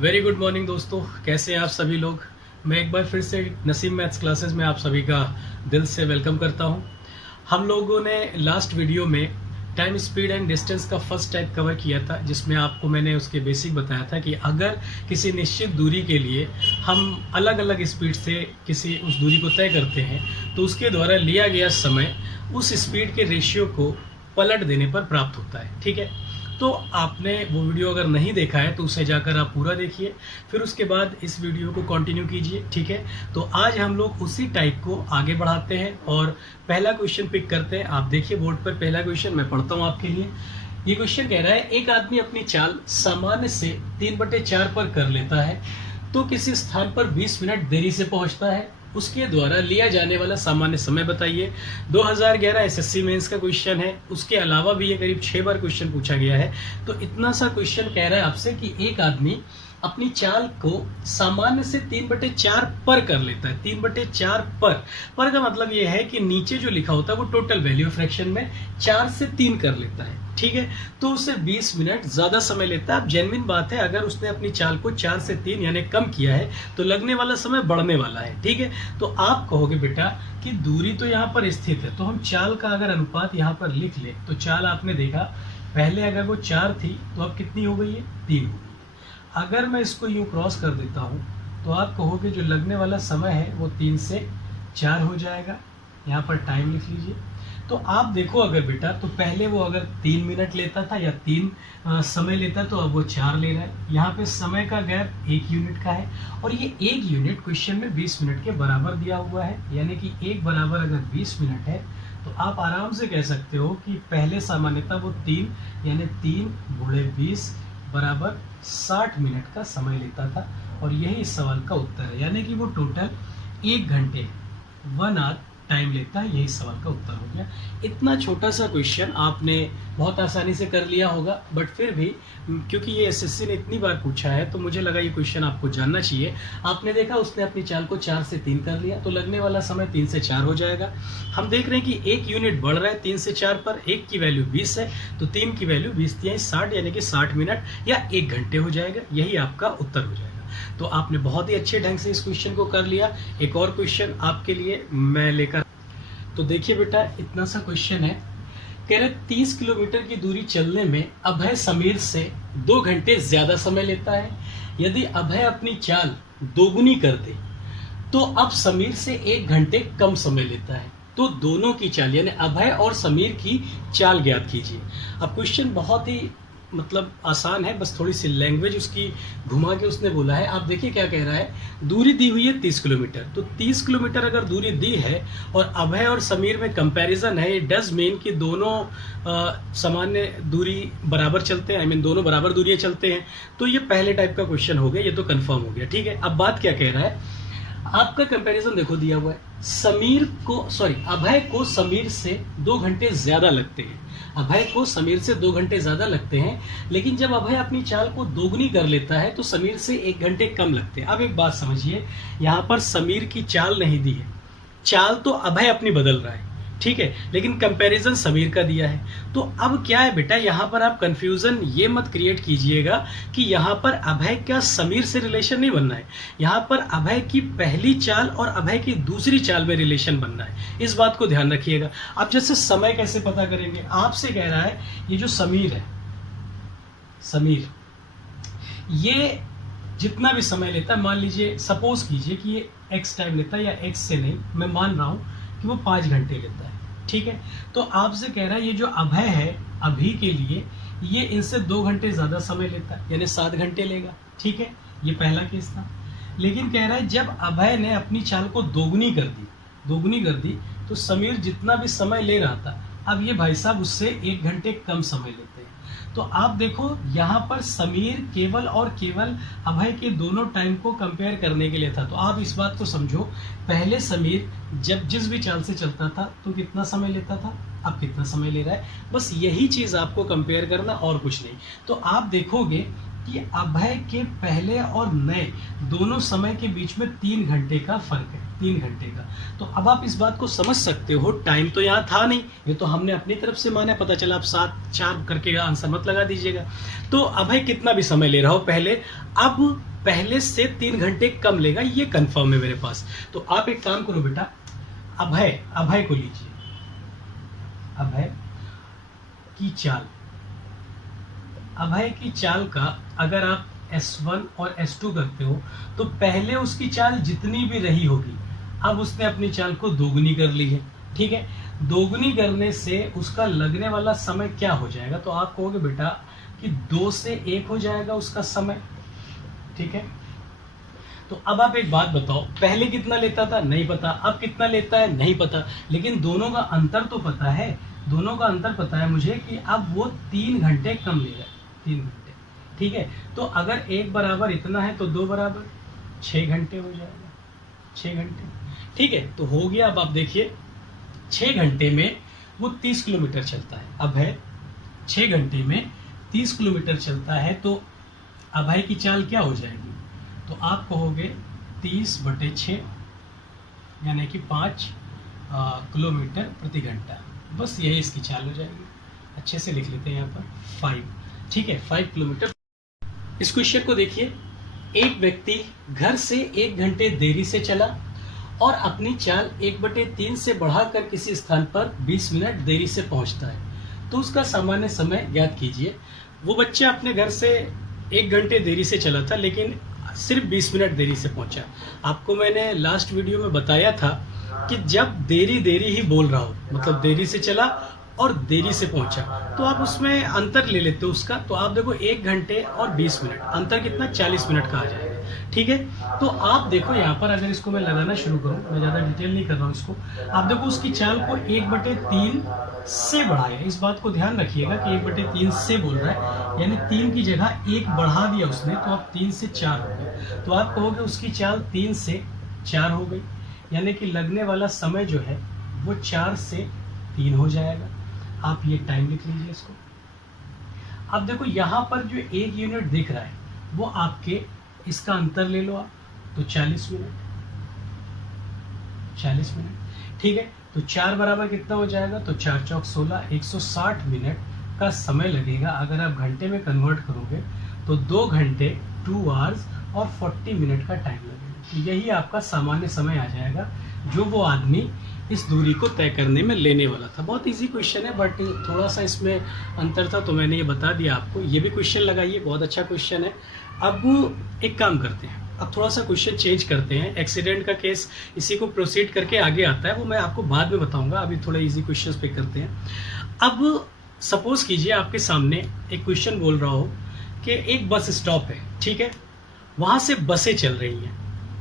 Very good morning दोस्तों, कैसे हैं आप सभी लोग। मैं एक बार फिर से नसीम मैथ्स क्लासेस में आप सभी का दिल से वेलकम करता हूं। हम लोगों ने लास्ट वीडियो में टाइम, स्पीड एंड डिस्टेंस का फर्स्ट टाइप कवर किया था, जिसमें आपको मैंने उसके बेसिक बताया था कि अगर किसी निश्चित दूरी के लिए हम अलग अलग स्पीड से किसी उस दूरी को तय करते हैं तो उसके द्वारा लिया गया समय उस स्पीड के रेशियो को पलट देने पर प्राप्त होता है। ठीक है, तो आपने वो वीडियो अगर नहीं देखा है तो उसे जाकर आप पूरा देखिए, फिर उसके बाद इस वीडियो को कंटिन्यू कीजिए। ठीक है, तो आज हम लोग उसी टाइप को आगे बढ़ाते हैं और पहला क्वेश्चन पिक करते हैं। आप देखिए बोर्ड पर पहला क्वेश्चन, मैं पढ़ता हूँ आपके लिए। ये क्वेश्चन कह रहा है, एक आदमी अपनी चाल सामान्य से 3/4 पर कर लेता है तो किसी स्थान पर 20 मिनट देरी से पहुंचता है, उसके द्वारा लिया जाने वाला सामान्य समय बताइए। 2011 एसएससी मेंस का क्वेश्चन है, उसके अलावा भी ये करीब 6 बार क्वेश्चन पूछा गया है। तो इतना सा क्वेश्चन कह रहा है आपसे कि एक आदमी अपनी चाल को सामान्य से 3/4 पर कर लेता है। 3/4 पर का मतलब ये है कि नीचे जो लिखा होता है वो टोटल वैल्यू फ्रैक्शन में 4 से 3 कर लेता है। ठीक है, तो उसे 20 मिनट ज्यादा समय लेता है। अब जेन्युइन बात है, अगर उसने अपनी चाल को 4 से 3 यानी कम किया है तो लगने वाला समय बढ़ने वाला है। ठीक है, तो आप कहोगे बेटा कि दूरी तो यहाँ पर स्थित है, तो हम चाल का अगर अनुपात यहाँ पर लिख ले तो चाल आपने देखा पहले अगर वो 4 थी तो अब कितनी हो गई है, 3 हो गई। अगर मैं इसको यूं क्रॉस कर देता हूं तो आप कहोगे जो लगने वाला समय है वो 3 से 4 हो जाएगा। यहाँ पर टाइम लिख लीजिए। तो आप देखो अगर बेटा, तो पहले वो अगर 3 मिनट लेता था या 3 समय लेता, तो अब वो 4 ले रहा है। यहाँ पे समय का गैप 1 यूनिट का है और ये 1 यूनिट क्वेश्चन में 20 मिनट के बराबर दिया हुआ है, यानी कि 1 बराबर अगर 20 मिनट है तो आप आराम से कह सकते हो कि पहले सामान्यतः वो 3 यानी 3 गुणे 20 बराबर 60 मिनट का समय लेता था और यही इस सवाल का उत्तर है, यानी कि वो टोटल 1 घंटे 1 आवर टाइम लेता है। यही सवाल का उत्तर हो गया। इतना छोटा सा क्वेश्चन आपने बहुत आसानी से कर लिया होगा, बट फिर भी क्योंकि ये एसएससी ने इतनी बार पूछा है तो मुझे लगा ये क्वेश्चन आपको जानना चाहिए। आपने देखा उसने अपनी चाल को 4 से 3 कर लिया तो लगने वाला समय 3 से 4 हो जाएगा। हम देख रहे हैं कि 1 यूनिट बढ़ रहा है 3 से 4 पर, 1 की वैल्यू 20 है तो 3 की वैल्यू 20 60, यानी कि 60 मिनट या 1 घंटे हो जाएगा। यही आपका उत्तर हो जाएगा। तो आपने बहुत ही अच्छे ढंग से इस क्वेश्चन को कर लिया। एक और क्वेश्चन आपके लिए मैं लेकर, तो देखिए बेटा इतना सा क्वेश्चन है, कह रहे 30 किलोमीटर की दूरी चलने में अभय समीर से 2 घंटे ज्यादा समय लेता है। यदि अभय अपनी चाल दोगुनी कर दे तो अब समीर से 1 घंटे कम समय लेता है। तो दोनों की चाल यानी अभय और समीर की चाल ज्ञात कीजिए। अब क्वेश्चन बहुत ही मतलब आसान है, बस थोड़ी सी लैंग्वेज उसकी घुमा के उसने बोला है। आप देखिए क्या कह रहा है, दूरी दी हुई है 30 किलोमीटर, तो 30 किलोमीटर अगर दूरी दी है और अभय और समीर में कंपैरिजन है, इट डज मीन कि दोनों सामान्य दूरी बराबर चलते हैं, आई मीन दोनों बराबर दूरियां चलते हैं। तो ये पहले टाइप का क्वेश्चन हो गया, ये तो कंफर्म हो गया। ठीक है, अब बात क्या कह रहा है, आपका कंपैरिजन देखो दिया हुआ है, अभय को समीर से 2 घंटे ज्यादा लगते हैं। अभय को समीर से 2 घंटे ज्यादा लगते हैं, लेकिन जब अभय अपनी चाल को दोगुनी कर लेता है तो समीर से 1 घंटे कम लगते हैं। अब एक बात समझिए, यहाँ पर समीर की चाल नहीं दी है, चाल तो अभय अपनी बदल रहा है, ठीक है, लेकिन कंपैरिजन समीर का दिया है। तो अब क्या है बेटा, यहां पर आप कंफ्यूजन ये मत क्रिएट कीजिएगा कि यहां पर अभय का समीर से रिलेशन नहीं बनना है, यहां पर अभय की पहली चाल और अभय की दूसरी चाल में रिलेशन बनना है। इस बात को ध्यान रखिएगा। अब जैसे समय कैसे पता करेंगे, आपसे कह रहा है ये जो समीर है, समीर ये जितना भी समय लेता है, मान लीजिए सपोज कीजिए कि ये एक्स टाइम लेता है, या एक्स से नहीं, मैं मान रहा हूं कि वो 5 घंटे लेता है। ठीक है, तो आपसे कह रहा है ये जो अभय है अभी के लिए ये इनसे 2 घंटे ज्यादा समय लेता है, यानी 7 घंटे लेगा। ठीक है, ये पहला केस था। लेकिन कह रहा है जब अभय ने अपनी चाल को दोगुनी कर दी तो समीर जितना भी समय ले रहा था, अब ये भाई साहब उससे 1 घंटे कम समय लेते हैं। तो आप देखो यहाँ पर समीर केवल और केवल अभय के दोनों टाइम को कंपेयर करने के लिए था। तो आप इस बात को समझो, पहले समीर जब जिस भी चाल से चलता था तो कितना समय लेता था, अब कितना समय ले रहा है, बस यही चीज आपको कंपेयर करना और कुछ नहीं। तो आप देखोगे कि अभय के पहले और नए दोनों समय के बीच में 3 घंटे का फर्क है, 3 घंटे का। तो अब आप इस बात को समझ सकते हो, टाइम तो यहाँ था नहीं, ये तो हमने अपनी तरफ से माना, पता चला। आप 7-4 करके आंसर मत लगा दीजिएगा। तो अभय कितना भी समय ले रहा हो पहले, अब पहले से 3 घंटे कम लेगा, ये कंफर्म है मेरे पास। तो आप एक काम करो बेटा, अभय को लीजिए, अभय की चाल, अभय की चाल का अगर आप S1 और S2 करते हो तो पहले उसकी चाल जितनी भी रही होगी, अब उसने अपनी चाल को दोगुनी कर ली है। ठीक है, दोगुनी करने से उसका लगने वाला समय क्या हो जाएगा, तो आप कहोगे बेटा कि 2 से 1 हो जाएगा उसका समय। ठीक है, तो अब आप एक बात बताओ, पहले कितना लेता था नहीं पता, अब कितना लेता है नहीं पता, लेकिन दोनों का अंतर तो पता है, दोनों का अंतर पता है मुझे कि अब वो 3 घंटे कम ले रहा है, 3 घंटे। ठीक है, तो अगर 1 बराबर इतना है तो 2 बराबर 6 घंटे हो जाएगा, 6 घंटे। ठीक है, तो हो गया। अब आप देखिए 6 घंटे में वो 30 किलोमीटर चलता है। अब है 6 घंटे में 30 किलोमीटर चलता है, तो अभय की चाल क्या हो जाएगी, तो आप कहोगे 30/6 यानी कि 5 किलोमीटर प्रति घंटा। बस यही इसकी चाल हो जाएगी। अच्छे से लिख लेते हैं यहाँ पर 5। ठीक है, 5 किलोमीटर। इस क्वेश्चन को देखिए, एक व्यक्ति घर से 1 घंटे देरी से चला और अपनी चाल 1/3 से बढ़ाकर किसी स्थान पर 20 मिनट देरी से पहुंचता है, तो उसका सामान्य समय ज्ञात कीजिए। वो बच्चा अपने घर से 1 घंटे देरी से चला था, लेकिन सिर्फ 20 मिनट देरी से पहुंचा। आपको मैंने लास्ट वीडियो में बताया था कि जब देरी ही बोल रहा हो, मतलब देरी से चला और देरी से पहुंचा, तो आप उसमें अंतर ले लेते हो उसका। तो आप देखो 1 घंटे और 20 मिनट, अंतर कितना, 40 मिनट का आ जाएगा। ठीक है, तो आप देखो यहाँ पर अगर इसको मैं लगाना शुरू करूँ, मैं ज़्यादा डिटेल नहीं कर रहा हूँ इसको, आप देखो उसकी चाल को 1/3 से बढ़ाया। इस बात को ध्यान रखिएगा कि 1/3 से बोल रहा है, यानी 3 की जगह 1 बढ़ा दिया उसने, तो अब 3 से 4 हो गए। तो आप कहोगे उसकी चाल 3 से 4 हो गई, यानी कि लगने वाला समय जो है वो 4 से 3 हो जाएगा। आप ये टाइम लिख लीजिए इसको। अब देखो यहाँ पर जो 1 यूनिट दिख रहा है वो आपके, इसका अंतर ले लो आप, तो 40 मिनट, 40 मिनट। ठीक है, तो 4 बराबर कितना हो जाएगा, तो 4 चौक 16, 160 मिनट का समय लगेगा। अगर आप घंटे में कन्वर्ट करोगे तो 2 घंटे 2 आवर्स और 40 मिनट का टाइम लगेगा। तो यही आपका सामान्य समय आ जाएगा जो वो आदमी इस दूरी को तय करने में लेने वाला था। बहुत इजी क्वेश्चन है, बट थोड़ा सा इसमें अंतर था, तो मैंने ये बता दिया आपको। ये भी क्वेश्चन लगाइए, बहुत अच्छा क्वेश्चन है। अब एक काम करते हैं, अब थोड़ा सा क्वेश्चन चेंज करते हैं। एक्सीडेंट का केस इसी को प्रोसीड करके आगे आता है, वो मैं आपको बाद में बताऊंगा। अभी थोड़ा इजी क्वेश्चन पे करते हैं। अब सपोज कीजिए आपके सामने एक क्वेश्चन बोल रहा हो कि एक बस स्टॉप है, ठीक है, वहाँ से बसें चल रही हैं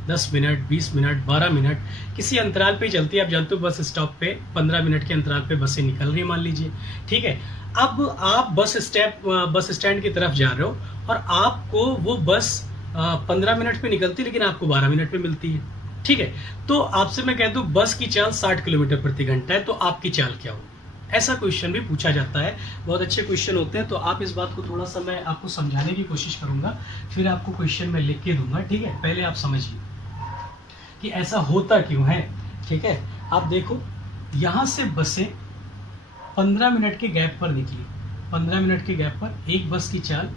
10 मिनट, 20 मिनट, 12 मिनट, किसी अंतराल पे चलती है। आप जानते हो बस स्टॉप पे 15 मिनट के अंतराल पे बसें निकल रही हैं, मान लीजिए। ठीक है, अब आप बस स्टैंड की तरफ जा रहे हो और आपको वो बस 15 मिनट पे निकलती है, लेकिन आपको 12 मिनट पे मिलती है। ठीक है, तो आपसे मैं कह दूं बस की चाल 60 किलोमीटर प्रति घंटा है, तो आपकी चाल क्या होगी? ऐसा क्वेश्चन भी पूछा जाता है, बहुत अच्छे क्वेश्चन होते हैं। तो आप इस बात को थोड़ा सा मैं आपको समझाने की कोशिश करूंगा, फिर आपको क्वेश्चन मैं लिख के दूंगा। ठीक है, पहले आप समझिए कि ऐसा होता क्यों है। ठीक है, आप देखो यहाँ से बसें 15 मिनट के गैप पर निकली, 15 मिनट के गैप पर एक बस की चाल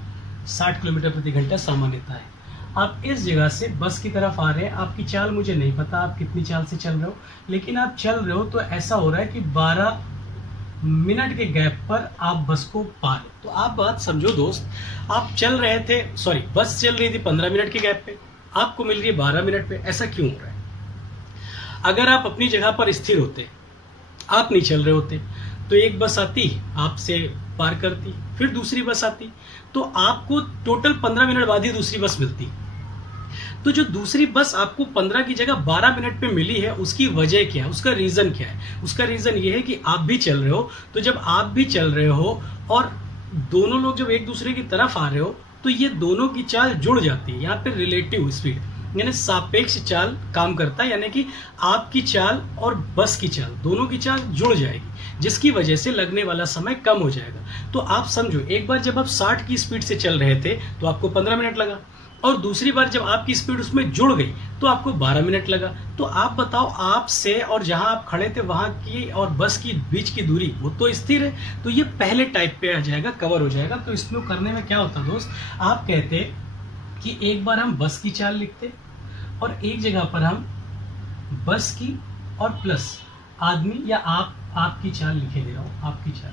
60 किलोमीटर प्रति घंटा सामान्यता है। आप इस जगह से बस की तरफ आ रहे हैं, आपकी चाल मुझे नहीं पता आप कितनी चाल से चल रहे हो, लेकिन आप चल रहे हो तो ऐसा हो रहा है कि 12 मिनट के गैप पर आप बस को पार। तो आप बात समझो दोस्त, आप चल रहे थे, सॉरी बस चल रही थी 15 मिनट के गैप पे, आपको मिल रही है 12 मिनट पे। ऐसा क्यों हो रहा है? अगर आप अपनी जगह पर स्थिर होते, आप नहीं चल रहे होते, तो एक बस आती आपसे पार करती, फिर दूसरी बस आती, तो आपको टोटल 15 मिनट बाद ही दूसरी बस मिलती। तो जो दूसरी बस आपको 15 की जगह 12 मिनट पे मिली है, उसकी वजह क्या है, उसका रीजन क्या है? उसका रीजन ये है कि आप भी चल रहे हो। तो जब आप भी चल रहे हो और दोनों लोग जब एक दूसरे की तरफ आ रहे हो, तो ये दोनों की चाल जुड़ जाती है। यहाँ पे रिलेटिव स्पीड, यानी सापेक्ष चाल काम करता है, यानी कि आपकी चाल और बस की चाल दोनों की चाल जुड़ जाएगी, जिसकी वजह से लगने वाला समय कम हो जाएगा। तो आप समझो, एक बार जब आप 60 की स्पीड से चल रहे थे तो आपको 15 मिनट लगा, और दूसरी बार जब आपकी स्पीड उसमें जुड़ गई तो आपको 12 मिनट लगा। तो आप बताओ, आपसे और जहां आप खड़े थे वहां की और बस की बीच की दूरी वो तो स्थिर है, तो ये पहले टाइप पे आ जाएगा, कवर हो जाएगा। तो इसमें करने में क्या होता दोस्त, आप कहते कि एक बार हम बस की चाल लिखते और एक जगह पर हम बस की और प्लस आदमी या आपकी चाल लिखे दे रहा हूँ, आपकी चाल,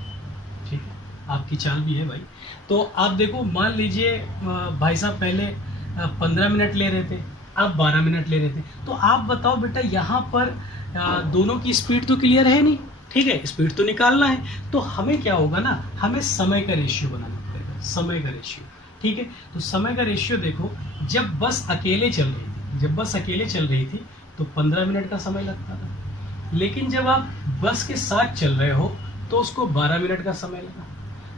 ठीक है, आपकी चाल भी है भाई। तो आप देखो, मान लीजिए भाई साहब पहले 15 मिनट ले रहे थे, अब 12 मिनट ले रहे थे, तो आप बताओ बेटा, यहाँ पर दोनों की स्पीड तो क्लियर है नहीं, ठीक है, स्पीड तो निकालना है। तो हमें क्या होगा ना, हमें समय का रेशियो बनाना पड़ेगा, समय का रेशियो, ठीक है। तो समय का रेशियो देखो, जब बस अकेले चल रही थी तो 15 मिनट का समय लगता था, लेकिन जब आप बस के साथ चल रहे हो तो उसको 12 मिनट का समय लगा।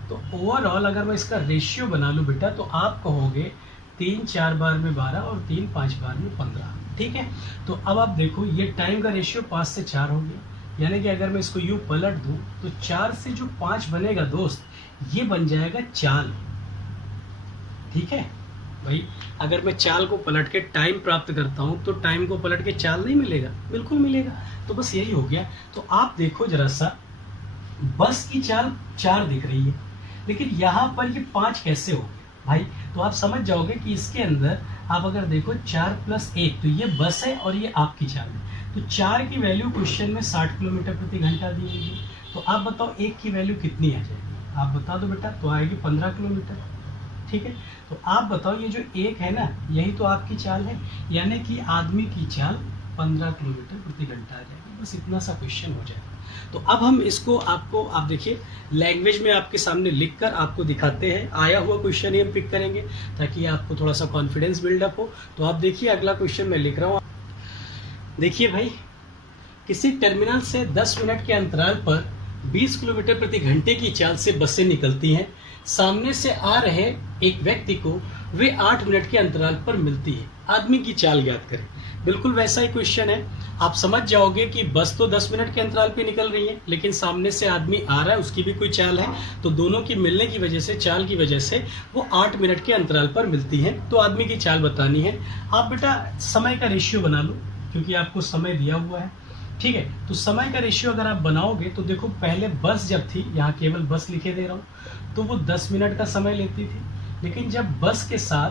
तो ओवरऑल अगर मैं इसका रेशियो बना लूँ बेटा, तो आप कहोगे 3 4 बार में 12 और 3 5 बार में 15, ठीक है। तो अब आप देखो, ये टाइम का रेशियो 5 से 4 हो गया, यानी कि अगर मैं इसको यूँ पलट दूँ तो 4 से जो 5 बनेगा दोस्त, ये बन जाएगा चाल, ठीक है भाई। अगर मैं चाल को पलट के टाइम प्राप्त करता हूँ तो टाइम को पलट के चाल नहीं मिलेगा, बिल्कुल मिलेगा। तो बस यही हो गया। तो आप देखो जरा सा, बस की चाल 4 दिख रही है, लेकिन यहाँ पर ये 5 कैसे हो गए भाई? तो आप समझ जाओगे कि इसके अंदर आप अगर देखो 4 + 1, तो ये बस है और ये आपकी चाल है। तो 4 की वैल्यू क्वेश्चन में 60 किलोमीटर प्रति घंटा दी गई है। तो आप बताओ 1 की वैल्यू कितनी आ जाएगी, आप बता दो बेटा। तो आएगी 15 किलोमीटर, ठीक है। तो आप बताओ, ये जो 1 है ना, यही तो आपकी चाल है, यानी कि आदमी की चाल 15 किलोमीटर प्रति घंटा आ जाएगी। बस इतना सा क्वेश्चन हो जाएगा। तो अब हम इसको आप देखिए, लैंग्वेज में आपके सामने लिखकर आपको दिखाते हैं। आया हुआ क्वेश्चन ही हम पिक करेंगे ताकि आपको थोड़ा सा कॉन्फिडेंस बिल्डअप हो। तो आप देखिए, अगला क्वेश्चन मैं लिख रहा हूँ। देखिए भाई, किसी टर्मिनल से 10 मिनट के अंतराल पर 20 किलोमीटर प्रति घंटे की चाल से बसें निकलती हैं। सामने से आ रहे एक व्यक्ति को वे 8 मिनट के अंतराल पर मिलती है। आदमी की चाल ज्ञात करें। बिल्कुल वैसा ही क्वेश्चन है। आप समझ जाओगे कि बस तो 10 मिनट के अंतराल पे निकल रही है, लेकिन सामने से आदमी आ रहा है, उसकी भी कोई चाल है। तो दोनों की मिलने की वजह से, चाल की वजह से वो 8 मिनट के अंतराल पर मिलती है। तो आदमी की चाल बतानी है। आप बेटा समय का रेशियो बना लो, क्योंकि आपको समय दिया हुआ है, ठीक है। तो समय का रेशियो अगर आप बनाओगे तो देखो, पहले बस जब थी, यहाँ केवल बस लिखे दे रहा हूँ, तो वो 10 मिनट का समय लेती थी। लेकिन जब बस के साथ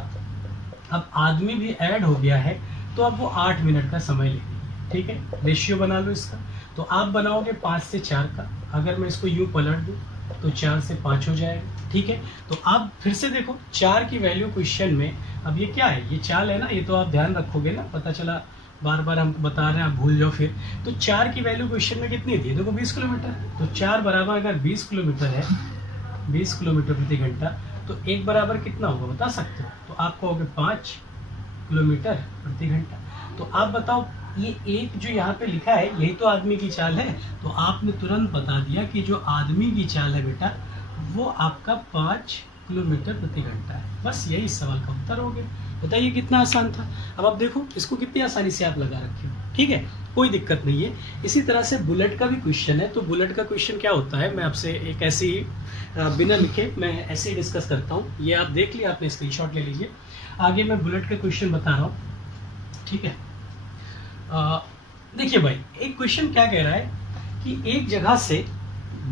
अब आदमी भी ऐड हो गया है तो अब वो 8 मिनट का समय लेती है, ठीक है। रेशियो बना लो इसका। तो आप बनाओगे 5 से 4 का। अगर मैं इसको यूँ पलट दूँ तो 4 से 5 हो जाएगा, ठीक है। तो आप फिर से देखो, 4 की वैल्यू क्वेश्चन में, अब ये क्या है, ये चाल है ना, ये तो आप ध्यान रखोगे ना, पता चला बार बार हम बता रहे हैं, आप भूल जाओ फिर। तो 4 की वैल्यू क्वेश्चन में कितनी थी, देखो 20 किलोमीटर। तो 4 बराबर अगर 20 किलोमीटर है, 20 किलोमीटर प्रति घंटा, तो 1 बराबर कितना होगा बता सकते हो? तो आप कहोगे 5 किलोमीटर प्रति घंटा। तो आप बताओ, ये 1 जो यहाँ पे लिखा है, यही तो आदमी की चाल है। तो आपने तुरंत बता दिया कि जो आदमी की चाल है बेटा, वो आपका 5 किलोमीटर प्रति घंटा है। बस यही इस सवाल का उत्तर हो गया। बताइए कितना आसान था। अब आप देखो, इसको कितनी आसानी से आप लगा रखे हो, ठीक है, कोई दिक्कत नहीं है। इसी तरह से बुलेट का भी क्वेश्चन है। तो बुलेट का क्वेश्चन क्या होता है, मैं आपसे एक ऐसे ही बिना लिखे मैं ऐसे ही डिस्कस करता हूँ। ये आप देख लिया, आपने स्क्रीनशॉट ले लीजिए। आगे मैं बुलेट का क्वेश्चन बता रहा हूँ, ठीक है। देखिए भाई, एक क्वेश्चन क्या कह रहा है कि एक जगह से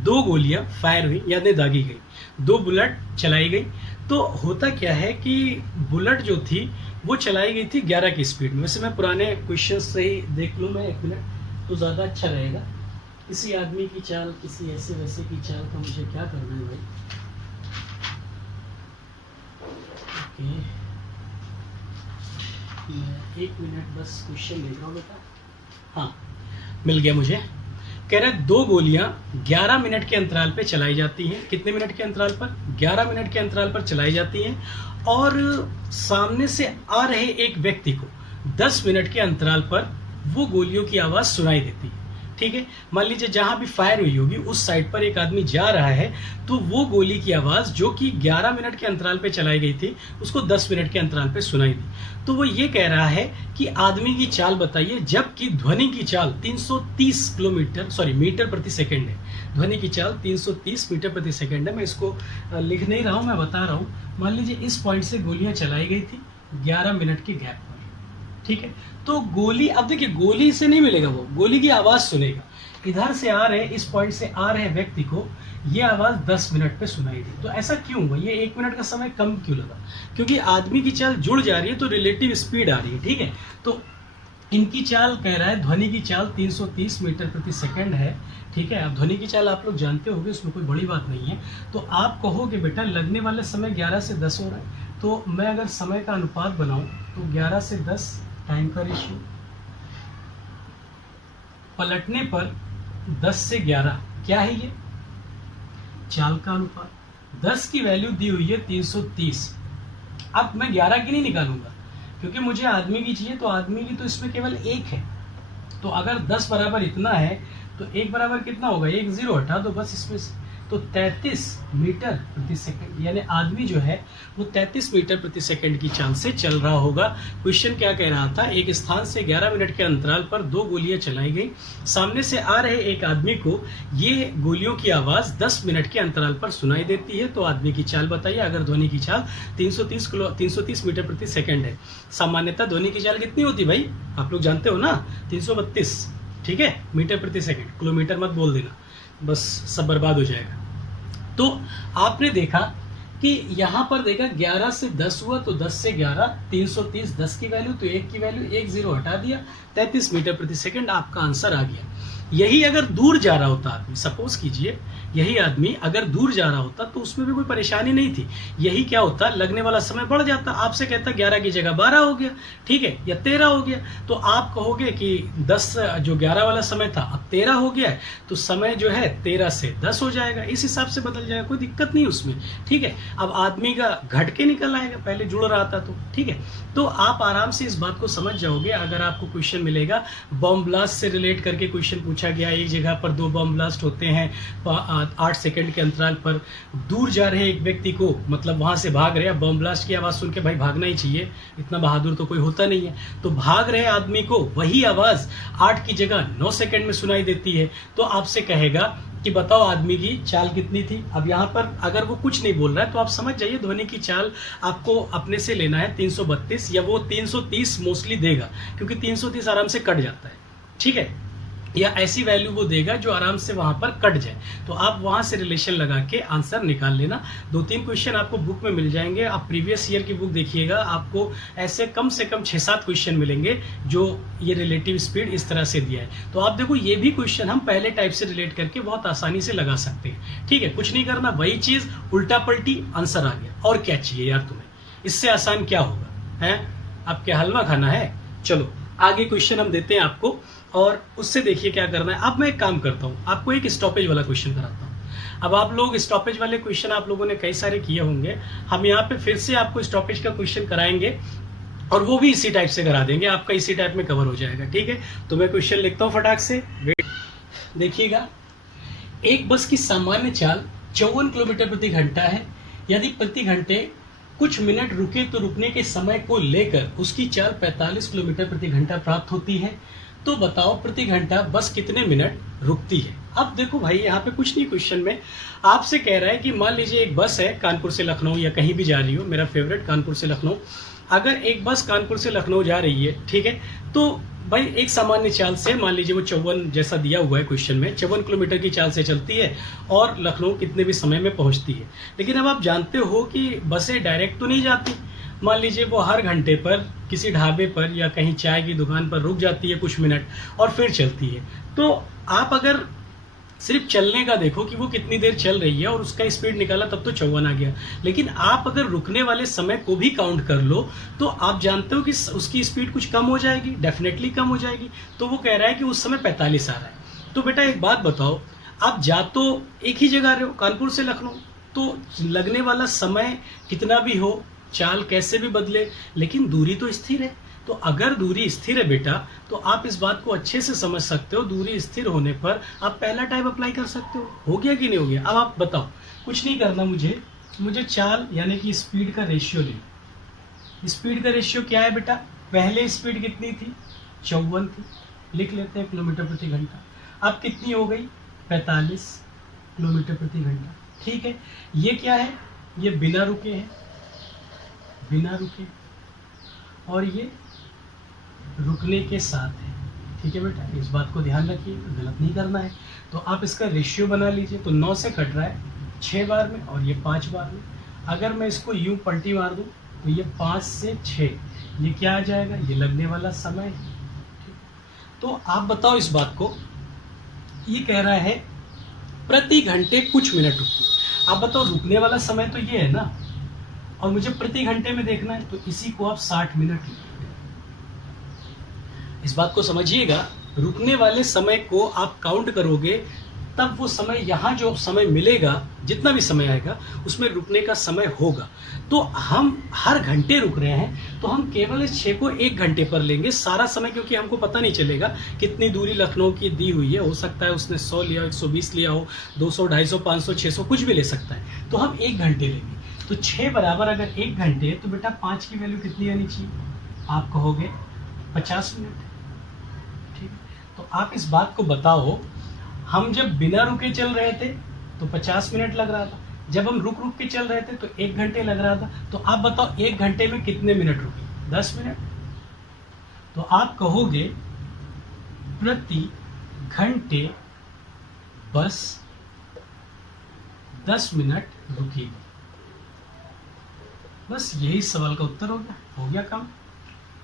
2 गोलियां फायर हुई, यानी दागी गई, 2 बुलेट चलाई गई। तो होता क्या है कि बुलेट जो थी वो चलाई गई थी 11 की स्पीड में। वैसे मैं पुराने क्वेश्चन से ही देख लूँ मैं 1 मिनट, तो ज़्यादा अच्छा रहेगा। किसी आदमी की चाल, किसी ऐसे वैसे की चाल का मुझे क्या करना है भाई। ओके, 1 मिनट बस क्वेश्चन देख रहा हूँ बेटा। हाँ, मिल गया मुझे। कह रहे 2 गोलियां 11 मिनट के अंतराल पे चलाई जाती हैं। कितने मिनट के अंतराल पर? 11 मिनट के अंतराल पर चलाई जाती हैं। और सामने से आ रहे एक व्यक्ति को 10 मिनट के अंतराल पर वो गोलियों की आवाज़ सुनाई देती है। ठीक है। मान लीजिए जहां भी फायर हुई होगी उस साइड पर एक आदमी जा रहा है, तो वो गोली की आवाज जो कि 11 मिनट के अंतराल पे चलाई गई थी उसको 10 मिनट के अंतराल पे सुनाई दी। तो वो ये कह रहा है कि आदमी की चाल बताइए, जबकि ध्वनि की चाल 330 मीटर प्रति सेकंड है। ध्वनि की चाल 330 मीटर प्रति सेकंड है। मैं इसको लिख नहीं रहा हूं, मैं बता रहा हूं। मान लीजिए इस पॉइंट से गोलियां चलाई गई थी 11 मिनट के गैप पर, ठीक है। तो गोली, अब देखिए गोली से नहीं मिलेगा, वो गोली की आवाज सुनेगा। इधर से आ रहे, इस पॉइंट से आ रहे व्यक्ति को ये आवाज 10 मिनट पे सुनाई दी। तो ऐसा क्यों हुआ? ये 1 मिनट का समय कम क्यों लगा? क्योंकि आदमी की चाल जुड़ जा रही है तो रिलेटिव स्पीड आ रही है, ठीक है। तो इनकी चाल कह रहा है, ध्वनि की चाल 330 मीटर प्रति सेकंड है, ठीक है। अब ध्वनि की चाल आप लोग जानते होंगे, उसमें कोई बड़ी बात नहीं है। तो आप कहोगे बेटा लगने वाले समय 11 से 10 हो रहा है, तो मैं अगर समय का अनुपात बनाऊं तो 11 से 10 टाइम का रेशियो, पलटने पर 10 से 11, क्या है ये? चाल का अनुपात। 10 की वैल्यू दी हुई है 330। अब मैं 11 की नहीं निकालूंगा क्योंकि मुझे आदमी की चाहिए, तो आदमी की तो इसमें केवल 1 है। तो अगर 10 बराबर इतना है तो 1 बराबर कितना होगा? 1 0 हटा दो बस इसमें से। तो 33 मीटर प्रति सेकंड, यानी आदमी जो है वो 33 मीटर प्रति सेकंड की चाल से चल रहा होगा। क्वेश्चन क्या कह रहा था? एक स्थान से 11 मिनट के अंतराल पर 2 गोलियां चलाई गई। सामने से आ रहे एक आदमी को ये गोलियों की आवाज 10 मिनट के अंतराल पर सुनाई देती है। तो आदमी की चाल बताइए। अगर ध्वनि की चाल 330 मीटर प्रति सेकंड है, सामान्यतः ध्वनि की चाल कितनी होती भाई? आप लोग जानते हो ना, 332, ठीक है, मीटर प्रति सेकंड। किलोमीटर मत बोल देना, बस सब बर्बाद हो जाएगा। तो आपने देखा कि यहां पर देखा 11 से 10 हुआ, तो 10 से 11 330, 10 की वैल्यू तो 1 की वैल्यू, 1 0 हटा दिया, 33 मीटर प्रति सेकंड आपका आंसर आ गया। यही अगर दूर जा रहा होता आदमी, सपोज कीजिए यही आदमी अगर दूर जा रहा होता तो उसमें भी कोई परेशानी नहीं थी। यही क्या होता, लगने वाला समय बढ़ जाता। आपसे कहता 11 की जगह 12 हो गया, ठीक है, या 13 हो गया। तो आप कहोगे कि 10 जो 11 वाला समय था अब 13 हो गया है, तो समय जो है 13 से 10 हो जाएगा, इस हिसाब से बदल जाएगा, कोई दिक्कत नहीं उसमें, ठीक है। अब आदमी का घट के निकल आएगा, पहले जुड़ रहा था तो, ठीक है। तो आप आराम से इस बात को समझ जाओगे। अगर आपको क्वेश्चन मिलेगा बॉम्ब ब्लास्ट से रिलेट करके, क्वेश्चन पूछा गया एक जगह पर 2 बॉम्ब ब्लास्ट होते हैं 8 सेकंड के अंतराल पर, दूर जा रहे एक व्यक्ति को, मतलब वहां से भाग रहे, बॉम्ब ब्लास्ट की आवाज सुन के भाई भागना ही चाहिए, इतना बहादुर तो कोई होता नहीं है। तो भाग रहे आदमी को वही आवाज 8 की जगह 9 सेकंड में सुनाई देती है। तो आपसे कहेगा कि बताओ आदमी की चाल कितनी थी। अब यहाँ पर अगर वो कुछ नहीं बोल रहा है तो आप समझ जाइए ध्वनि की चाल आपको अपने से लेना है 332, या वो 330 मोस्टली देगा क्योंकि 330 आराम से कट जाता है, ठीक है, या ऐसी वैल्यू वो देगा जो आराम से वहां पर कट जाए। तो आप वहां से रिलेशन लगा के आंसर निकाल लेना। 2-3 क्वेश्चन आपको बुक में मिल जाएंगे। आप प्रीवियस ईयर की बुक देखिएगा, आपको ऐसे कम से कम 6-7 क्वेश्चन मिलेंगे जो ये रिलेटिव स्पीड इस तरह से दिया है। तो आप देखो ये भी क्वेश्चन हम पहले टाइप से रिलेट करके बहुत आसानी से लगा सकते हैं, ठीक है। कुछ नहीं करना, वही चीज उल्टा पलटी, आंसर आ गया। और क्या चाहिए यार तुम्हें, इससे आसान क्या होगा है? आपके हलवा खाना है? चलो आगे क्वेश्चन हम देते हैं आपको, और उससे देखिए क्या करना है। अब मैं एक काम करता हूं, आपको एक स्टॉपेज वाला क्वेश्चन कराता हूं। अब आप लोग स्टॉपेज वाले क्वेश्चन आप लोगों ने कई सारे किए होंगे, हम यहाँ पे फिर से आपको स्टॉपेज का क्वेश्चन कराएंगे और वो भी इसी टाइप से करा देंगे, आपका इसी टाइप में कवर हो जाएगा, ठीक है। तो मैं क्वेश्चन लिखता हूँ फटाक से, देखिएगा। एक बस की सामान्य चाल 54 किलोमीटर प्रति घंटा है। यदि प्रति घंटे कुछ मिनट रुके तो रुकने के समय को लेकर उसकी चाल 45 किलोमीटर प्रति घंटा प्राप्त होती है। तो बताओ प्रति घंटा बस कितने मिनट रुकती है। अब देखो भाई यहाँ पे कुछ नहीं, क्वेश्चन में आपसे कह रहा है कि मान लीजिए एक बस है कानपुर से लखनऊ या कहीं भी जा रही हो, मेरा फेवरेट कानपुर से लखनऊ। अगर एक बस कानपुर से लखनऊ जा रही है, ठीक है, तो भाई एक सामान्य चाल से, मान लीजिए वो 54 जैसा दिया हुआ है क्वेश्चन में, 54 किलोमीटर की चाल से चलती है और लखनऊ कितने भी समय में पहुंचती है। लेकिन अब आप जानते हो कि बसें डायरेक्ट तो नहीं जाती। मान लीजिए वो हर घंटे पर किसी ढाबे पर या कहीं चाय की दुकान पर रुक जाती है कुछ मिनट और फिर चलती है। तो आप अगर सिर्फ चलने का देखो कि वो कितनी देर चल रही है और उसका स्पीड निकाला तब तो 54 आ गया। लेकिन आप अगर रुकने वाले समय को भी काउंट कर लो तो आप जानते हो कि उसकी स्पीड कुछ कम हो जाएगी, डेफिनेटली कम हो जाएगी। तो वो कह रहा है कि उस समय 45 आ रहा है। तो बेटा एक बात बताओ, आप जा तो एक ही जगह रहे हो, कानपुर से लखनऊ, तो लगने वाला समय कितना भी हो, चाल कैसे भी बदले, लेकिन दूरी तो स्थिर है। तो अगर दूरी स्थिर है बेटा, तो आप इस बात को अच्छे से समझ सकते हो, दूरी स्थिर होने पर आप पहला टाइप अप्लाई कर सकते हो गया कि नहीं हो गया? अब आप बताओ, कुछ नहीं करना मुझे चाल यानी कि स्पीड का रेशियो ले। स्पीड का रेशियो क्या है बेटा? पहले स्पीड कितनी थी? 54 थी, लिख लेते हैं किलोमीटर प्रति घंटा। अब कितनी हो गई? 45 किलोमीटर प्रति घंटा। ठीक है, ये क्या है? ये बिना रुके है, बिना रुके, और ये रुकने के साथ है। ठीक है बेटा, इस बात को ध्यान रखिए, गलत नहीं करना है। तो आप इसका रेशियो बना लीजिए। तो 9 से कट रहा है 6 बार में और ये 5 बार में। अगर मैं इसको यूं पलटी मार दूं तो ये 5 से 6, ये क्या आ जाएगा? ये लगने वाला समय है। तो आप बताओ इस बात को, ये कह रहा है प्रति घंटे कुछ मिनट रुकिए। आप बताओ, रुकने वाला समय तो ये है ना, और मुझे प्रति घंटे में देखना है, तो इसी को आप 60 मिनट लिखिए। इस बात को समझिएगा, रुकने वाले समय को आप काउंट करोगे तब वो समय, यहाँ जो समय मिलेगा, जितना भी समय आएगा उसमें रुकने का समय होगा। तो हम हर घंटे रुक रहे हैं, तो हम केवल इस 6 को 1 घंटे पर लेंगे सारा समय, क्योंकि हमको पता नहीं चलेगा कितनी दूरी लखनऊ की दी हुई है। हो सकता है उसने 100 लिया, 120 लिया हो, 200, 250, 500, 600 कुछ भी ले सकता है। तो हम 1 घंटे लेंगे। तो 6 बराबर अगर 1 घंटे है, तो बेटा 5 की वैल्यू कितनी आनी चाहिए? आप कहोगे 50 मिनट। ठीक है, तो आप इस बात को बताओ, हम जब बिना रुके चल रहे थे तो 50 मिनट लग रहा था, जब हम रुक रुक के चल रहे थे तो 1 घंटे लग रहा था। तो आप बताओ 1 घंटे में कितने मिनट रुके? 10 मिनट। तो आप कहोगे प्रति घंटे बस 10 मिनट रुकेगी। बस यही सवाल का उत्तर हो गया काम।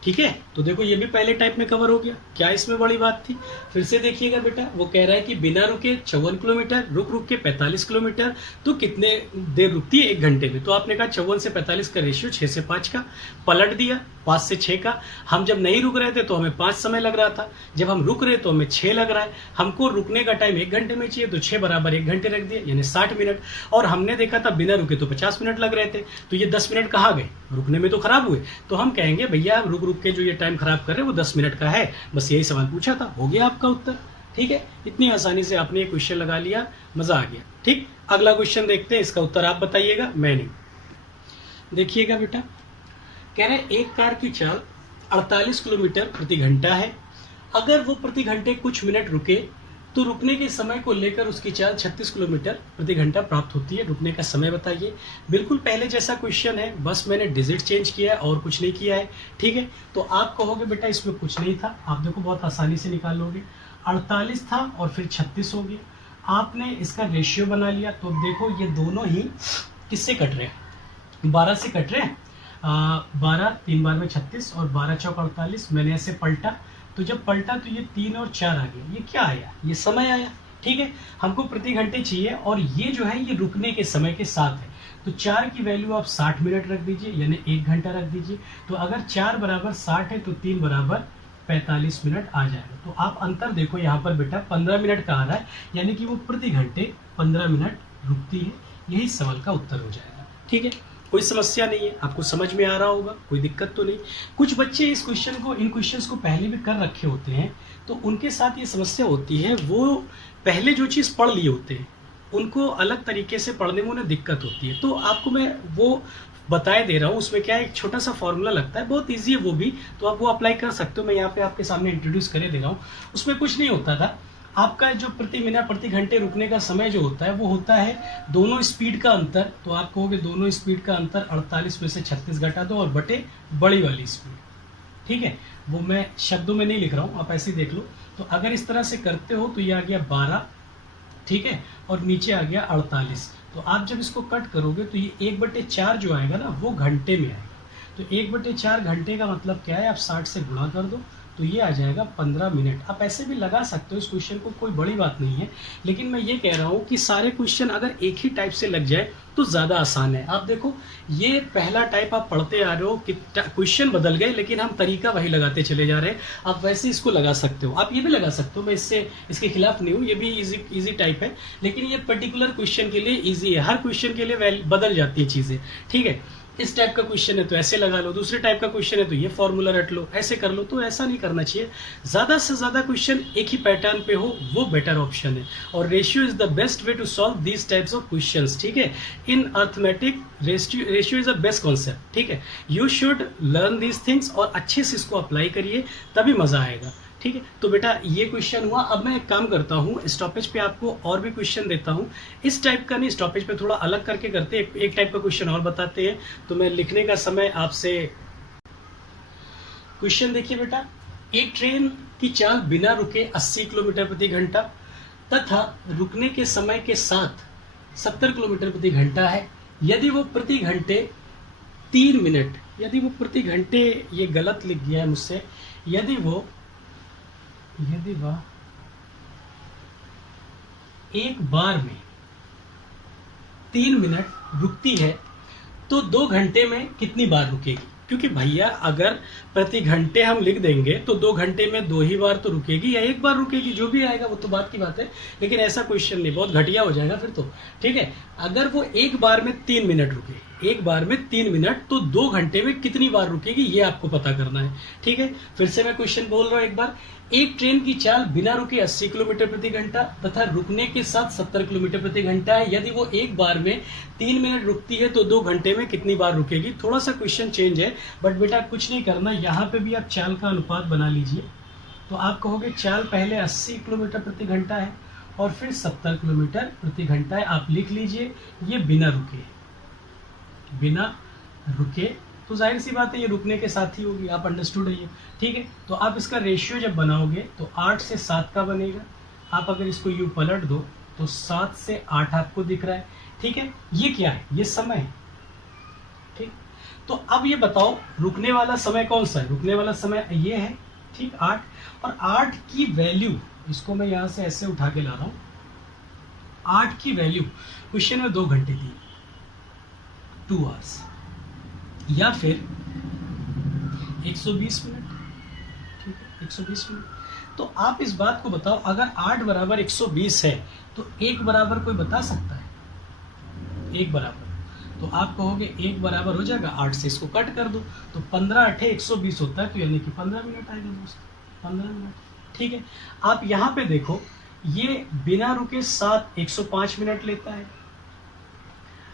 ठीक है, तो देखो ये भी पहले टाइप में कवर हो गया। क्या इसमें बड़ी बात थी? फिर से देखिएगा बेटा, वो कह रहा है कि बिना रुके 54 किलोमीटर, रुक रुक के 45 किलोमीटर, तो कितने देर रुकती है? 1 घंटे में। तो आपने कहा 54 से 45 का रेशियो 6 से 5 का, पलट दिया 5 से 6 का। हम जब नहीं रुक रहे थे तो हमें 5 समय लग रहा था, जब हम रुक रहे तो हमें 6 लग रहा है। हमको रुकने का टाइम 1 घंटे में चाहिए, तो 6 बराबर 1 घंटे रख दिया, यानी 60 मिनट। और हमने देखा था बिना रुके तो 50 मिनट लग रहे थे, तो ये 10 मिनट कहाँ गए? रुकने में तो खराब हुए। तो हम कहेंगे भैया आप रुक रुक के जो ये टाइम खराब कर रहे हैं वो 10 मिनट का है। बस यही सवाल पूछा था, हो गया आपका उत्तर। ठीक है, इतनी आसानी से आपने ये क्वेश्चन लगा लिया, मजा आ गया। ठीक, अगला क्वेश्चन देखते हैं, इसका उत्तर आप बताइएगा, मैं नहीं। देखिएगा बेटा, कह रहे एक कार की चाल 48 किलोमीटर प्रति घंटा है। अगर वो प्रति घंटे कुछ मिनट रुके तो रुकने के समय को लेकर उसकी चाल 36 किलोमीटर प्रति घंटा प्राप्त होती है। रुकने का समय बताइए। बिल्कुल पहले जैसा क्वेश्चन है, बस मैंने डिजिट चेंज किया है और कुछ नहीं किया है। ठीक है, तो आप कहोगे बेटा इसमें कुछ नहीं था। आप देखो बहुत आसानी से निकाल लोगे। 48 था और फिर 36 हो गया। आपने इसका रेशियो बना लिया, तो देखो ये दोनों ही किससे कट रहे हैं? 12 से कट रहे हैं। 12 3 बार में 36 और 12 चौक 48। मैंने ऐसे पलटा, तो जब पलटा तो ये 3 और 4 आ गया। ये क्या आया? ये समय आया। ठीक है, हमको प्रति घंटे चाहिए और ये जो है ये रुकने के समय के साथ है। तो 4 की वैल्यू आप 60 मिनट रख दीजिए, यानी 1 घंटा रख दीजिए। तो अगर 4 बराबर 60 है तो 3 बराबर 45 मिनट आ जाएगा। तो आप अंतर देखो यहाँ पर बेटा 15 मिनट का आ रहा है, यानी कि वो प्रति घंटे 15 मिनट रुकती है। यही सवाल का उत्तर हो जाएगा। ठीक है, कोई समस्या नहीं है, आपको समझ में आ रहा होगा, कोई दिक्कत तो नहीं। कुछ बच्चे इन क्वेश्चंस को पहले भी कर रखे होते हैं, तो उनके साथ ये समस्या होती है, वो पहले जो चीज़ पढ़ लिए होते हैं उनको अलग तरीके से पढ़ने में उन्हें दिक्कत होती है। तो आपको मैं वो बताए दे रहा हूँ। उसमें क्या है, एक छोटा सा फॉर्मूला लगता है, बहुत ईजी है वो भी, तो आप वो अप्लाई कर सकते हो। मैं यहाँ पे आपके सामने इंट्रोड्यूस करे दे रहा हूँ। उसमें कुछ नहीं होता था। आपका जो प्रति मिनट प्रति घंटे रुकने का समय जो होता है वो होता है दोनों स्पीड का अंतर। तो आप कहोगे दोनों स्पीड का अंतर 48 में से 36 घटा दो और बटे बड़ी वाली स्पीड। ठीक है, वो मैं शब्दों में नहीं लिख रहा हूँ, आप ऐसे ही देख लो। तो अगर इस तरह से करते हो तो ये आ गया 12, ठीक है, और नीचे आ गया 48। तो आप जब इसको कट करोगे तो ये 1/4 जो आएगा ना वो घंटे में आएगा। तो 1/4 घंटे का मतलब क्या है, आप 60 से गुणा कर दो तो ये आ जाएगा 15 मिनट। आप ऐसे भी लगा सकते हो इस क्वेश्चन को, कोई बड़ी बात नहीं है। लेकिन मैं ये कह रहा हूँ कि सारे क्वेश्चन अगर एक ही टाइप से लग जाए तो ज़्यादा आसान है। आप देखो ये पहला टाइप आप पढ़ते आ रहे हो कि क्वेश्चन बदल गए लेकिन हम तरीका वही लगाते चले जा रहे हैं। आप वैसे इसको लगा सकते हो, आप ये भी लगा सकते हो, मैं इसके खिलाफ नहीं हूँ, ये भी इजी टाइप है। लेकिन ये पर्टिकुलर क्वेश्चन के लिए ईजी है, हर क्वेश्चन के लिए बदल जाती है चीज़ें। ठीक है, इस टाइप का क्वेश्चन है तो ऐसे लगा लो, दूसरे टाइप का क्वेश्चन है तो ये फॉर्मूला रट लो, ऐसे कर लो। तो ऐसा नहीं करना चाहिए। ज़्यादा से ज़्यादा क्वेश्चन एक ही पैटर्न पे हो वो बेटर ऑप्शन है, और ratio is the best way to solve these types of questions. ठीक है, in arithmetic ratio is the best concept. ठीक है, you should learn these things और अच्छे से इसको अप्लाई करिए, तभी मज़ा आएगा। ठीक है, तो बेटा ये क्वेश्चन हुआ। अब मैं एक काम करता हूँ, स्टॉपेज पे आपको और भी क्वेश्चन देता हूँ। इस टाइप का नहीं, स्टॉपेज पे थोड़ा अलग करके करते हैं, एक टाइप का क्वेश्चन और बताते हैं। तो मैं लिखने का समय आपसे क्वेश्चन देखिए बेटा, एक ट्रेन की चाल बिना रुके 80 किलोमीटर प्रति घंटा तथा रुकने के समय के साथ 70 किलोमीटर प्रति घंटा है। यदि वो प्रति घंटे 3 मिनट, यदि वो प्रति घंटे, ये गलत लिख गया है मुझसे, यदि वह एक बार में 3 मिनट रुकती है तो 2 घंटे में कितनी बार रुकेगी? क्योंकि भैया अगर प्रति घंटे हम लिख देंगे तो 2 घंटे में 2 ही बार तो रुकेगी या 1 बार रुकेगी, जो भी आएगा वो तो बात की बात है। लेकिन ऐसा क्वेश्चन नहीं, बहुत घटिया हो जाएगा फिर तो। ठीक है, अगर वो एक बार में 3 मिनट रुके, एक बार में 3 मिनट, तो 2 घंटे में कितनी बार रुकेगी ये आपको पता करना है। ठीक है, फिर से मैं क्वेश्चन बोल रहा हूं एक बार। एक ट्रेन की चाल बिना रुके 80 किलोमीटर प्रति घंटा तथा रुकने के साथ 70 किलोमीटर प्रति घंटा है। यदि वो एक बार में 3 मिनट रुकती है तो 2 घंटे में कितनी बार रुकेगी? थोड़ा सा क्वेश्चन चेंज है, बट बेटा कुछ नहीं करना, यहाँ पे भी आप चाल का अनुपात बना लीजिए। तो आप कहोगे चाल पहले 80 किलोमीटर प्रति घंटा है और फिर 70 किलोमीटर प्रति घंटा है। आप लिख लीजिए ये बिना रुके, बिना रुके, तो जाहिर सी बात है ये रुकने के साथ ही होगी, आप अंडरस्टूड है ये। ठीक है, तो आप इसका रेशियो जब बनाओगे तो 8 से 7 का बनेगा। आप अगर इसको यूं पलट दो तो 7 से 8 आपको दिख रहा है। ठीक है, ये क्या है? ये समय है। ठीक, तो अब ये बताओ रुकने वाला समय कौन सा है? रुकने वाला समय ये है, ठीक, 8। और 8 की वैल्यू, इसको मैं यहां से ऐसे उठा के ला रहा हूं, 8 की वैल्यू क्वेश्चन में 2 घंटे दी, 2 आवर्स, या फिर 120 मिनट। ठीक है, 120 मिनट। तो आप इस बात को बताओ, अगर 8 बराबर 120 है तो 1 बराबर कोई बता सकता है? 1 बराबर, तो आप कहोगे 1 बराबर हो जाएगा 8 से इसको कट कर दो तो 15 8 120 होता है, तो यानी कि 15 मिनट आएगा दोस्त, 15 मिनट। ठीक है, आप यहाँ पे देखो, ये बिना रुके 105 मिनट लेता है,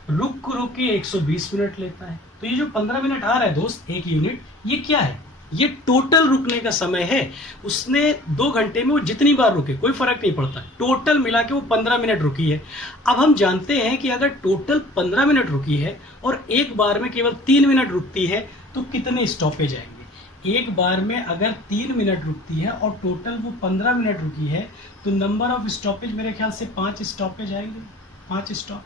रुक के 120 मिनट लेता है। तो ये जो 15 मिनट आ रहा है दोस्त, एक यूनिट, ये क्या है? ये टोटल रुकने का समय है। उसने 2 घंटे में वो जितनी बार रुके कोई फर्क नहीं पड़ता, टोटल मिला के वो 15 मिनट रुकी है। अब हम जानते हैं कि अगर टोटल 15 मिनट रुकी है और एक बार में केवल 3 मिनट रुकती है तो कितने स्टॉपेज आएंगे? एक बार में अगर 3 मिनट रुकती है और टोटल वो 15 मिनट रुकी है तो नंबर ऑफ स्टॉपेज मेरे ख्याल से 5 स्टॉपेज आएंगे, 5 स्टॉप।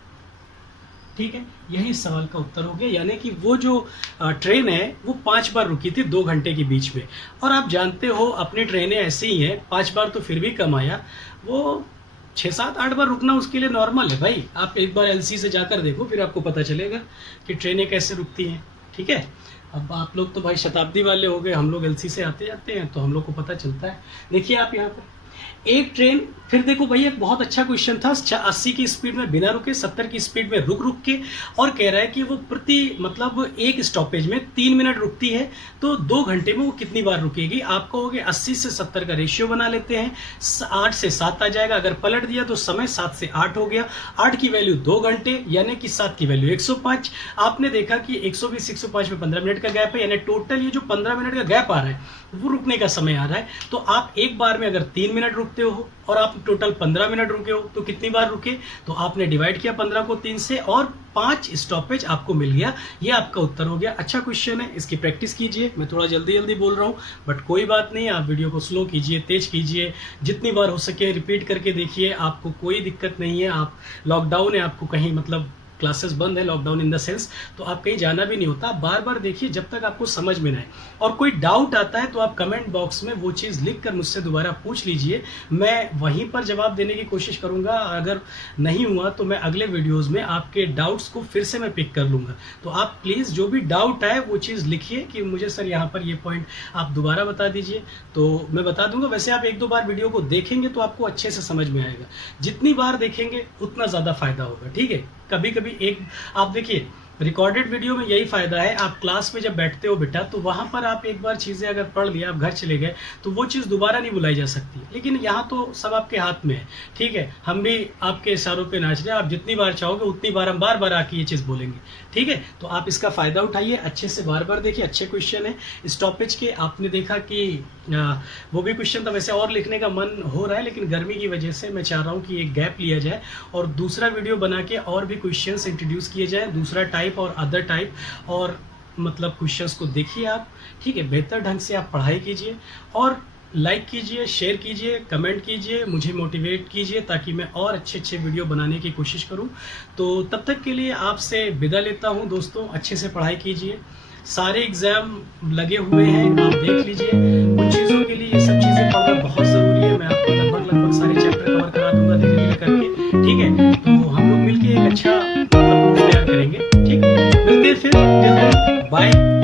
ठीक है, यही इस सवाल का उत्तर हो गया। यानी कि वो जो ट्रेन है वो 5 बार रुकी थी 2 घंटे के बीच में। और आप जानते हो अपनी ट्रेनें ऐसे ही हैं, 5 बार तो फिर भी कम आया, वो 6 7 8 बार रुकना उसके लिए नॉर्मल है भाई। आप एक बार एलसी से जाकर देखो, फिर आपको पता चलेगा कि ट्रेनें कैसे रुकती हैं। ठीक है, अब आप लोग तो भाई शताब्दी वाले हो गए, हम लोग एलसी से आते जाते हैं तो हम लोग को पता चलता है। देखिए आप यहाँ पर एक ट्रेन, फिर देखो भाई एक बहुत अच्छा क्वेश्चन था, 80 की स्पीड में बिना रुके 70 की स्पीड में रुक के, और कह रहा है कि वो प्रति मतलब एक स्टॉपेज में 3 मिनट रुकती है तो 2 घंटे में वो कितनी बार रुकेगी? आप कहोगे 80 से 70 का रेशियो बना लेते हैं, 8 से 7 आ जाएगा। अगर पलट दिया तो समय 7 से 8 हो गया, 8 की वैल्यू 2 घंटे यानी कि 7 की वैल्यू 105। आपने देखा कि 120 105 में 15 मिनट का गैप है, यानी टोटल ये जो 15 मिनट का गैप आ रहा है वो रुकने का समय आ रहा है। तो आप एक बार में अगर 3 मिनट रुकते हो और आप टोटल 15 मिनट रुके हो तो कितनी बार रुके? तो आपने डिवाइड किया 15 को 3 से और 5 स्टॉपेज आपको मिल गया। ये आपका उत्तर हो गया। अच्छा क्वेश्चन है, इसकी प्रैक्टिस कीजिए। मैं थोड़ा जल्दी बोल रहा हूँ बट कोई बात नहीं, आप वीडियो को स्लो कीजिए, तेज कीजिए, जितनी बार हो सके रिपीट करके देखिए, आपको कोई दिक्कत नहीं है। आप लॉकडाउन है, आपको कहीं मतलब क्लासेस बंद है, लॉकडाउन इन द सेंस, तो आप कहीं जाना भी नहीं होता। बार बार देखिए जब तक आपको समझ में ना आए, और कोई डाउट आता है तो आप कमेंट बॉक्स में वो चीज़ लिख कर मुझसे दोबारा पूछ लीजिए, मैं वहीं पर जवाब देने की कोशिश करूंगा। अगर नहीं हुआ तो मैं अगले वीडियोस में आपके डाउट्स को फिर से मैं पिक कर लूंगा। तो आप प्लीज़ जो भी डाउट है वो चीज़ लिखिए कि मुझे सर यहाँ पर ये पॉइंट आप दोबारा बता दीजिए, तो मैं बता दूंगा। वैसे आप 1-2 बार वीडियो को देखेंगे तो आपको अच्छे से समझ में आएगा, जितनी बार देखेंगे उतना ज़्यादा फायदा होगा। ठीक है, कभी कभी एक आप देखिए रिकॉर्डेड वीडियो में यही फायदा है, आप क्लास में जब बैठते हो बेटा तो वहां पर आप एक बार चीजें अगर पढ़ लिया, आप घर चले गए तो वो चीज दोबारा नहीं बुलाई जा सकती। लेकिन यहाँ तो सब आपके हाथ में है, ठीक है। हम भी आपके इशारों पे नाच रहे हैं, आप जितनी बार चाहोगे उतनी बार हम बार बार आके ये चीज बोलेंगे, ठीक है। तो आप इसका फायदा उठाइए, अच्छे से बार बार देखिए, अच्छे क्वेश्चन है इस टॉपिक के। आपने देखा कि वो भी क्वेश्चन था, वैसे और लिखने का मन हो रहा है लेकिन गर्मी की वजह से मैं चाह रहा हूँ कि एक गैप लिया जाए और दूसरा वीडियो बना के और भी क्वेश्चंस इंट्रोड्यूस किए जाए, दूसरा टाइप और अदर टाइप, और मतलब क्वेश्चंस को देखिए आप, ठीक है। बेहतर ढंग से आप पढ़ाई कीजिए और लाइक कीजिए, शेयर कीजिए, कमेंट कीजिए, मुझे मोटिवेट कीजिए ताकि मैं और अच्छे अच्छे वीडियो बनाने की कोशिश करूं। तो तब तक के लिए आपसे विदा लेता हूं दोस्तों, अच्छे से पढ़ाई कीजिए, सारे एग्जाम लगे हुए हैं, आप देख लीजिए। कुछ चीज़ों के लिए ये सब चीज़ें पढ़ना बहुत ज़रूरी है, मैं आपको लगभग सारे चैप्टर कवर करा दूंगा धीरे धीरे करके, ठीक है। तो हम लोग मिलकर एक अच्छा मतलब तैयार करेंगे, ठीक। मिलते हैं फिर, बाय।